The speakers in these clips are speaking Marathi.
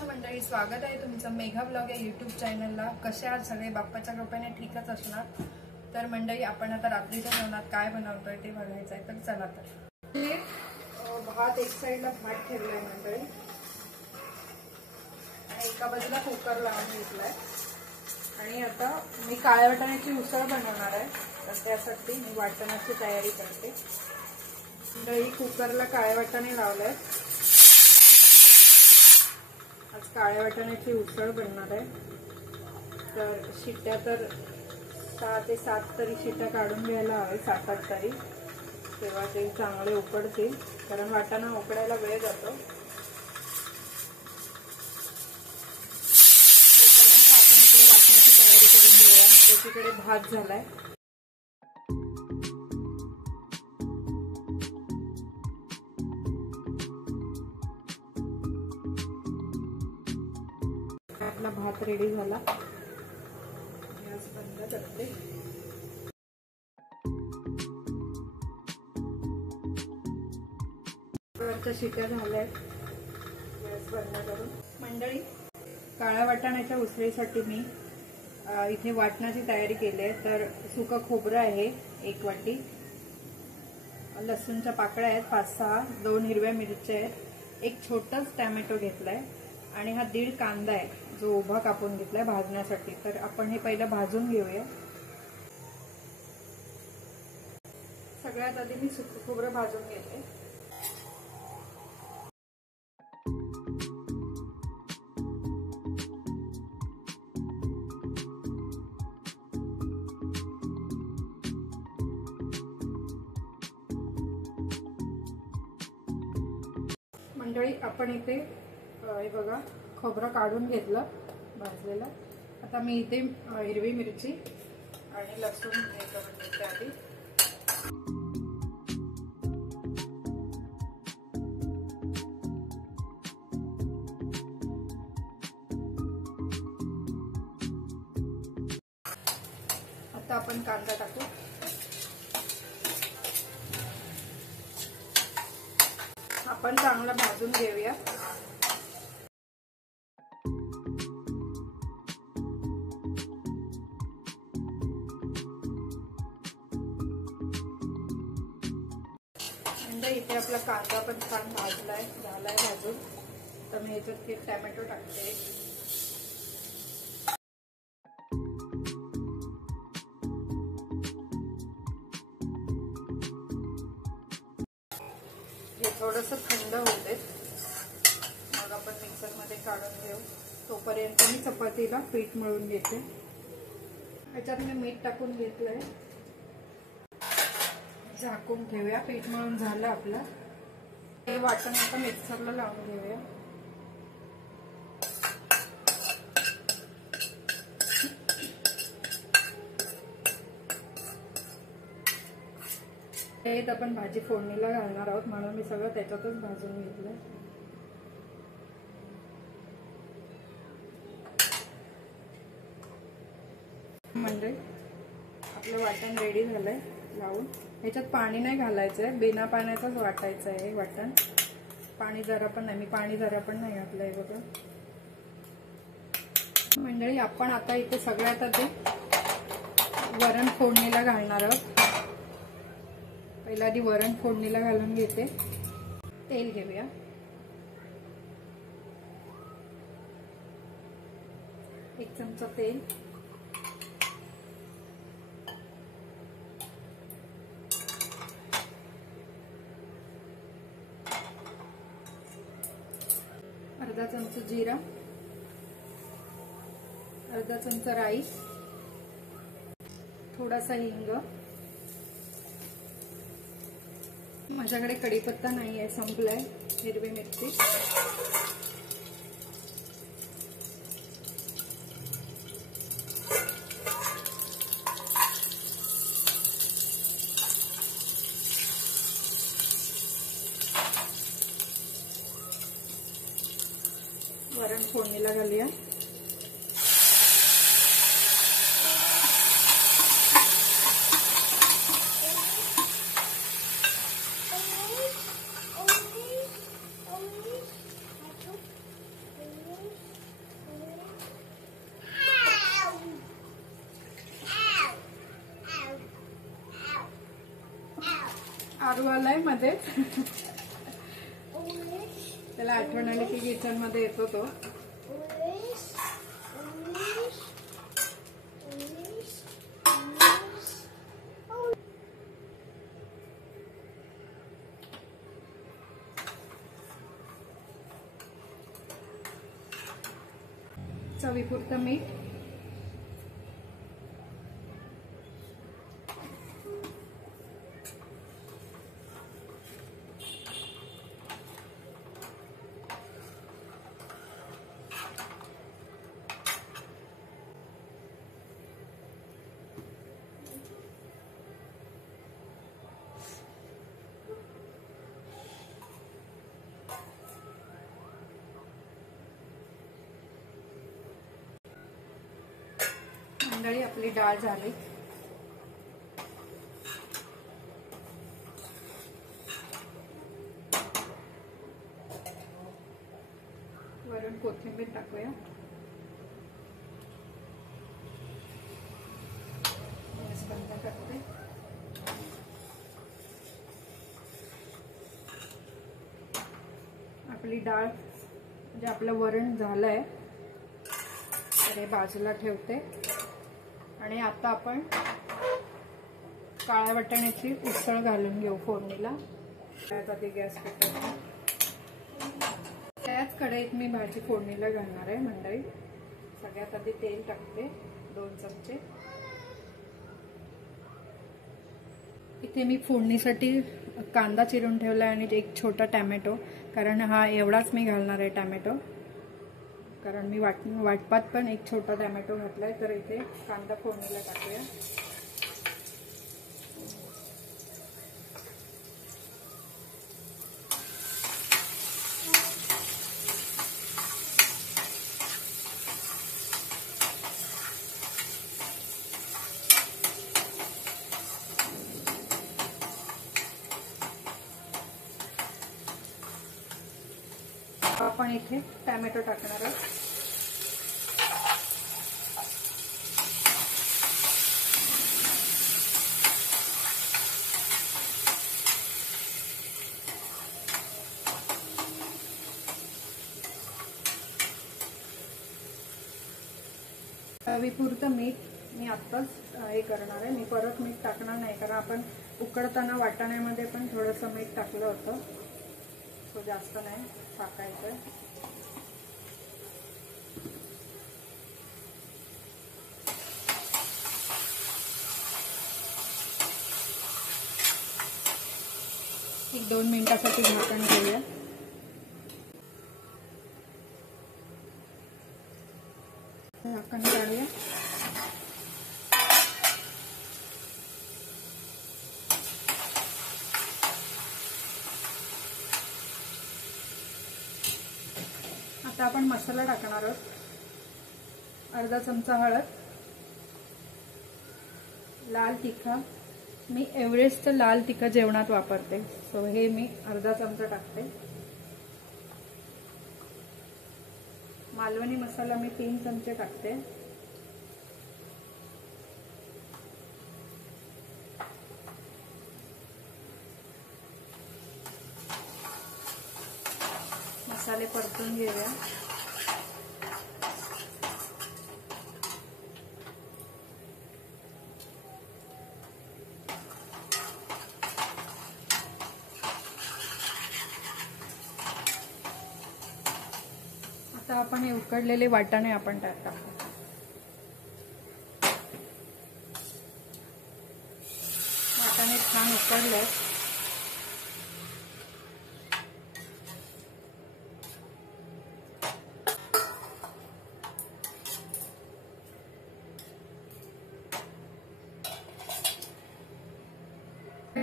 नमस्कार मंडळी, स्वागत आहे तुमचं मेघा ब्लॉग या यूट्यूब चॅनलला। कसे आहात सगळे? बाप्पाच्या कृपेने ठीकच असणार। तर मंडळी, आपण आता रात्रीच्या जेवणात काय बनवतोय ते बघायचं आहे। तर चला, तर भात एक साईडला भात ठेवलाय मंडळी आणि एका बाजूला कुकर लावून घेतलाय। आणि आता मी काळ्या वाटाण्याची उसळ बनवणार आहे, तर त्यासाठी मी वाटणाची तयारी करते। मंडळी, कुकरला काळे वाटाणे लावले। आज काळ्या वाटाण्याची उसळ बनणार आहे। तर शिट्ट्या तर 6 ते 7 तरी शिट्ट्या काढून घ्यायला हवे, 7-8 तरी, तेव्हा ते चांगले उकडतील, कारण वाटाणा उकडायला वेळ जातो। तोपर्यंत आपण इकडे वाटण्याची तयारी करून घेऊया। एकीकडे भात झालाय, आपला भात रेडी झाला। गॅस बंद करते। वरच्या शिट्ट्या झाल्या, गॅस बंद करून। मंडळी, काळ्या वाटाण्याच्या उसळीसाठी मी इथे वाटणाची तयारी केली आहे। तर सुकं खोबरं आहे 1 वाटी, लसूणच्या पाकळ्या आहेत 5-6, 2 हिरव्या मिरच्या आहेत, एक छोटाच टोमॅटो घेतलाय आणि हा 1.5 कांदा आहे जो उभा कापून घेतलाय भाजण्यासाठी। तर आपण हे पहिलं भाजून घेऊया। सगळ्यात आधी मी सुकं खोबरं भाजून घेते। मंडळी, आपण इथे हे बघा, खोबरं काढून घेतलं भाजलेलं। आता मी इथे हिरवी मिरची आणि लसूण हे करून घेते आधी। आता आपण कांदा टाकू। आपण चांगला भाजून घेऊया। इथे आपला कांदा पण छान भाजलाय, झालाय भाजून। तर मी याच्यात एक टोमॅटो टाकते। हे थोडंसं थंड होते, मग आपण मिक्सर मध्ये काढून घेऊ। तोपर्यंत मी चपातीला पीठ मळून घेते। याच्यात मी मीठ टाकून घेतलंय, झाकून ठेवूया। पीठ मळून झालं आपलं। हे वाटण आता मिक्सरला लावून घेऊया। हे आपण भाजी फोडणीला घालणार आहोत, म्हणून मी सगळं त्याच्यातच भाजून घेतलं। म्हणजे आपलं वाटण रेडी झालंय लावून। ह्याच्यात पाणी नाही घालायचंय, बिना पाण्याचंच वाटायचं आहे वाटण। पाणी जरा पण नाही, मी पाणी जरा पण नाही घातलंय बघा। मंडळी, आपण आता इथे सगळ्यात आधी वरण फोडणीला घालणार आहोत। पहिला आधी वरण फोडणीला घालून घेते। तेल घेऊया। एक चमचा तेल, अर्धा चमचा जीरा, अर्धा चमचा राई, थोडासा हिंग। माझ्याकडे कढीपत्ता नाही आहे, संपलाय। हिरवी मिरची, वरण फोडणीला घालूया। आरू आलाय मध्ये. त्याला आठवण आली की किचन मध्ये येतो तो. चवीपुरतं मीठ, मंडळी आपली डाळ झाली. वरून कोथिंबीर टाकूया. गॅस बंद करते. आपली डाळ म्हणजे आपलं वरण झालंय. तर हे बाजूला ठेवते. आणि आता आपण काळ्या वाटाण्याची उसळ घालून घेऊ फोडणीला. आधी गॅस पेटवते. त्याच कढईत मी भाजी फोडणीला घालणार आहे मंडळी. सगळ्यात आधी तेल टाकते 2 चमचे. इथे मी फोडणीसाठी कांदा चिरून ठेवला आणि एक छोटा टॅमॅटो, कारण हा एवढाच मी घालणार आहे टॅमॅटो, कारण मी वाटपात पण एक छोटा टॅमॅटो घातलाय. तर इथे कांदा फोडणीला टाकूया. आपण इथे टॅमॅटो टाकणार आहोत. चवीपुरतं मीठ मी आत्ताच हे करणार आहे. मी परत मीठ टाकणार नाही, कारण आपण उकडताना वाटाण्यामध्ये पण थोडंसं मीठ टाकलं होतं. तो जास्त नाही टाकायचं. एक 2 मिनिटासाठी झाकण ठेवूया. झाकण काढूया. आता आपण मसाला टाकणार आहोत. अर्धा चमचा हळद, लाल तिखट. मी एव्हरेस्टचं लाल तिखट जेवणात वापरते, सो हे मी अर्धा चमचा टाकते. मालवणी मसाला मी 3 चमचे टाकते. मसाले परतून घेऊया. आता आपण हे उकडलेले वाटाणे आपण त्यात टाकू. वाटाणे छान उकडले.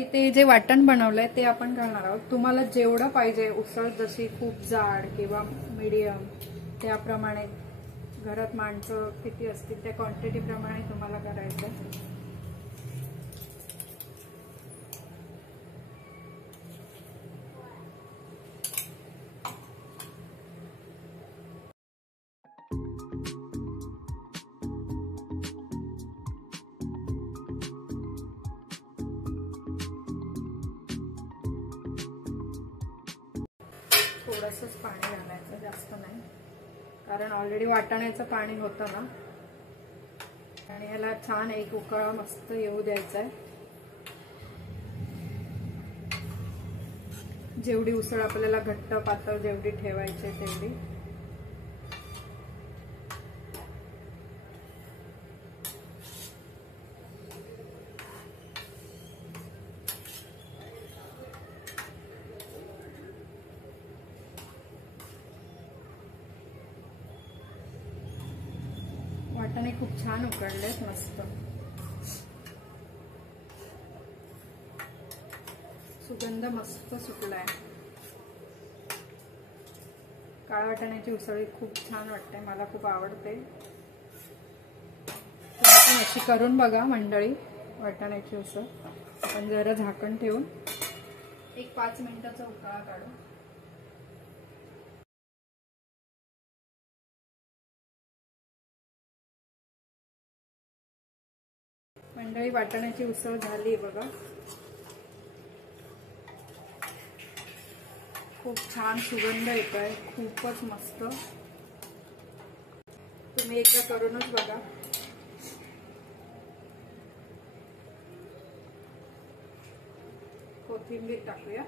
इथे जे वाटण बनवलंय ते आपण घालणार आहोत. तुम्हाला जेवढं पाहिजे उसळ, जशी खूप जाड किंवा मीडियम, त्याप्रमाणे घरात माणसं किती असतील त्या क्वांटिटी प्रमाणे तुम्हाला करायचं. थोडंसंच पाणी घालायचं, जास्त नाही, कारण ऑलरेडी वाटाण्याचं पाणी होतं ना. आणि ह्याला छान एक उकळा मस्त येऊ द्यायचा आहे. जेवढी उसळ आपल्याला घट्ट पातळ जेवढी ठेवायची तेवढी. वाटाणे खूप छान उकडलेत, मस्त सुगंध मस्त सुटलाय. काळ्या वाटाण्याची उसळ खूप छान वाटते, मला खूप आवडते. तुम्ही पण अशी करून बघा मंडळी, वाटाण्याची उसळ. आपण जरा झाकण ठेवून एक 5 मिनिटाचा उकळा काढू. मंडळी वाटाण्याची उसळ झाली बघा. खूप छान सुगंध येतोय, खूपच मस्त. तुम्ही एकदा करूनच बघा. कोथिंबीर टाकूया.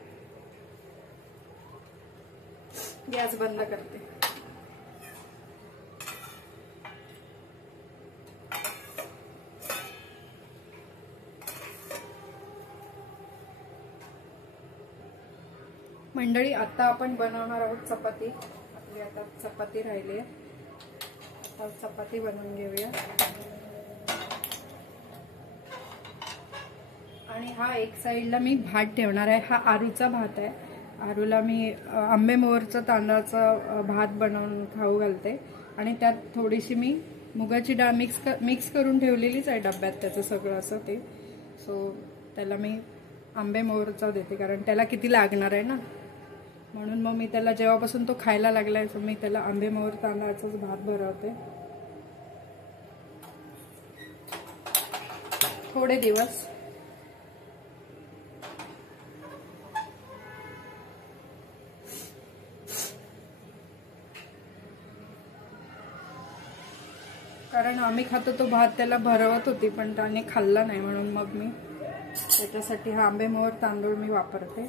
गॅस बंद करते. मंडळी आता आपण बनवणार आहोत चपाती. आपली आता चपाती राहिली आहे, आता चपाती बनवून घेऊया. आणि हा एक साईडला मी भात ठेवणार आहे. हा आरूचा भात आहे. आरूला मी आंबेमोहरचा तांदळाचा भात बनवून खाऊ घालते. आणि त्यात थोडीशी मी मुगाची डाळ मिक्स करून ठेवलेलीच आहे डब्यात, त्याचं सगळं असं ते. सो त्याला मी आंबेमोहरचा देते, कारण त्याला किती लागणार आहे ना, म्हणून मग मी त्याला जेव्हापासून तो खायला लागलाय तर मी त्याला आंबेमोहर तांदळाचाच भात भरवते थोडे दिवस. कारण आम्ही खातो तो भात त्याला भरवत होती, पण त्याने खाल्ला नाही, म्हणून मग मी त्याच्यासाठी हा आंबेमोहर तांदूळ मी वापरते.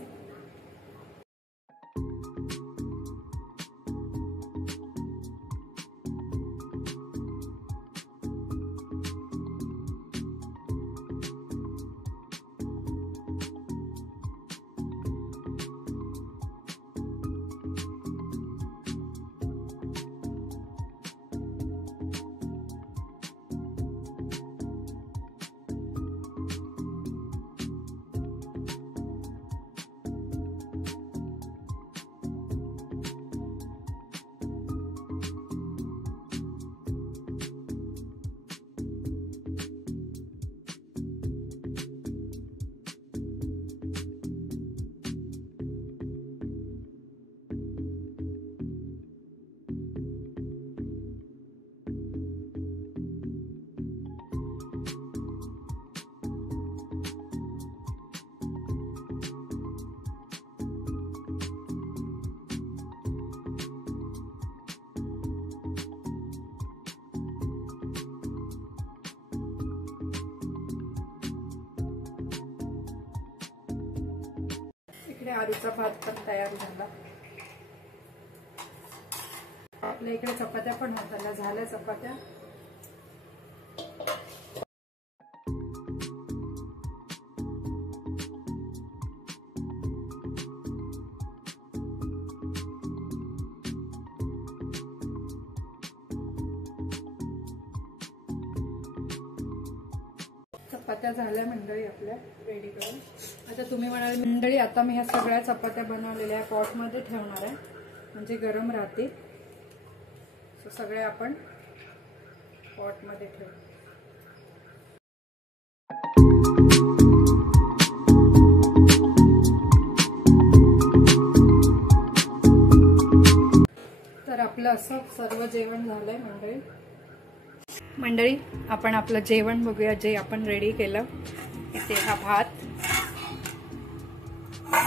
इकडे आरूचा भात पण तयार झाला. आपल्या इकडे चपात्या पण होत्या, झाल्या चपात्या. चपात्या झाल्या मंडळी आपल्या रेडी करून. आता तुम्ही म्हणाल मंडळी आता मी ह्या सगळ्या चपात्या बनवलेल्या पॉटमध्ये ठेवणार आहे, म्हणजे गरम राहतील. सो सगळे आपण पॉटमध्ये ठेवू. तर आपलं असं सर्व जेवण झालंय मंडळी. आपण आपलं जेवण बघूया जे आपण रेडी केलं. इथे हा भात,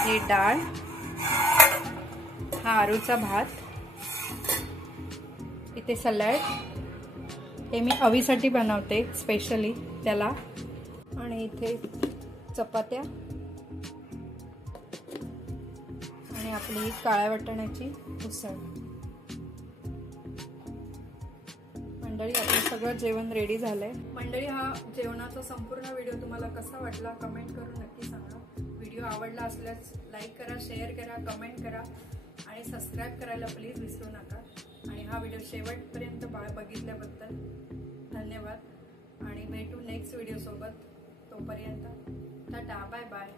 ही डाळ, हा आरूचा भात, इथे सॅलड, हे मी अवीसाठी बनवते स्पेशली त्याला, आणि इथे चपात्या आणि आपली काळ्या वाटाण्याची उसळ. मंडळी आपलं सगळं जेवण रेडी झालंय. मंडळी हा जेवणाचा संपूर्ण व्हिडिओ तुम्हाला कसा वाटला कमेंट करून नक्की सांगा. व्हिडिओ आवडला असल्यास लाईक करा, शेअर करा, कमेंट करा आणि सबस्क्राईब करायला प्लीज विसरू नका. आणि हा व्हिडिओ शेवटपर्यंत बघितल्याबद्दल धन्यवाद आणि भेटू नेक्स्ट व्हिडिओ सोबत. तोपर्यंत टाटा, बाय बाय.